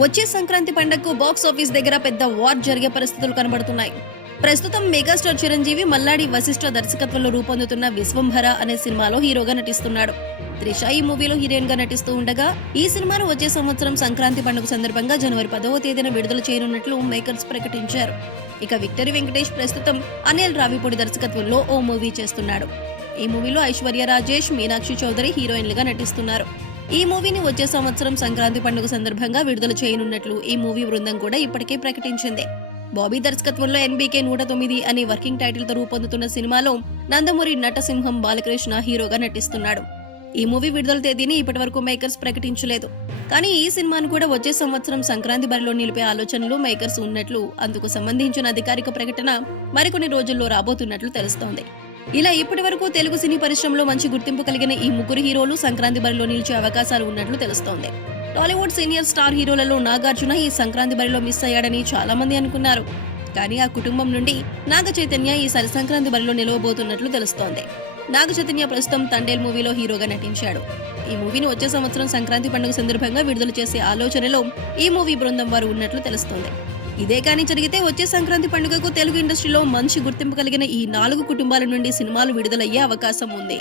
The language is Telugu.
వచ్చే సంక్రాంతి పండగకు బాక్స్ ఆఫీస్ దగ్గర పెద్ద వార్ జరిగే పరిస్థితులు కనబడుతున్నాయి. ప్రస్తుతం మెగాస్టార్ చిరంజీవి మల్లాడి వశిష్ఠ దర్శకత్వంలో రూపొందుతున్న విశ్వంభర అనే సినిమాలో హీరోగా నటిస్తున్నాడు. త్రిష ఈ మూవీలో హీరోయిన్గా నటిస్తూ ఉండగా ఈ సినిమాను వచ్చే సంవత్సరం సంక్రాంతి పండుగ సందర్భంగా జనవరి పదవ తేదీన విడుదల చేయనున్నట్లు మేకర్స్ ప్రకటించారు. ఇక విక్టరీ వెంకటేష్ ప్రస్తుతం అనిల్ రావిపూడి దర్శకత్వంలో ఓ మూవీ చేస్తున్నాడు. ఈ మూవీలో ఐశ్వర్య రాజేష్ మీనాక్షి చౌదరి హీరోయిన్లుగా నటిస్తున్నారు. ఈ మూవీని వచ్చే సంవత్సరం సంక్రాంతి పండుగ సందర్భంగా విడుదల చేయనున్నట్లు ఈ మూవీ బృందం కూడా ఇప్పటికే ప్రకటించింది. బాబీ దర్శకత్వంలో ఎన్బీకే నూట తొమ్మిది అనే వర్కింగ్ టైటిల్తో రూపొందుతున్న సినిమాలో నందమూరి నటసింహం బాలకృష్ణ హీరోగా నటిస్తున్నాడు. ఈ మూవీ విడుదల తేదీని ఇప్పటివరకు మేకర్స్ ప్రకటించలేదు. కానీ ఈ సినిమాను కూడా వచ్చే సంవత్సరం సంక్రాంతి బరిలో నిలిపే ఆలోచనలు మేకర్స్ ఉన్నట్లు అందుకు సంబంధించిన అధికారిక ప్రకటన మరికొన్ని రోజుల్లో రాబోతున్నట్లు తెలుస్తోంది. ఇలా ఇప్పటి వరకు తెలుగు సినీ పరిశ్రమలో మంచి గుర్తింపు కలిగిన ఈ ముగ్గురు హీరోలు సంక్రాంతి బరిలో నిలిచే అవకాశాలు ఉన్నట్లు తెలుస్తోంది. టాలీవుడ్ సీనియర్ స్టార్ హీరోలలో నాగార్జున ఈ సంక్రాంతి బరిలో మిస్ అయ్యాడని చాలా మంది అనుకున్నారు. కానీ ఆ కుటుంబం నుండి నాగ చైతన్య ఈసారి సంక్రాంతి బరిలో నిలవబోతున్నట్లు తెలుస్తోంది. నాగ చైతన్య ప్రస్తుతం తండేల్ మూవీలో హీరోగా నటించాడు. ఈ మూవీని వచ్చే సంవత్సరం సంక్రాంతి పండుగ సందర్భంగా విడుదల చేసే ఆలోచనలో ఈ మూవీ బృందం వారు ఉన్నట్లు తెలుస్తోంది. ఇదే కానీ జరిగితే వచ్చే సంక్రాంతి పండుగకు తెలుగు ఇండస్ట్రీలో మంచి గుర్తింపు కలిగిన ఈ నాలుగు కుటుంబాల నుండి సినిమాలు విడుదలయ్యే అవకాశం ఉంది.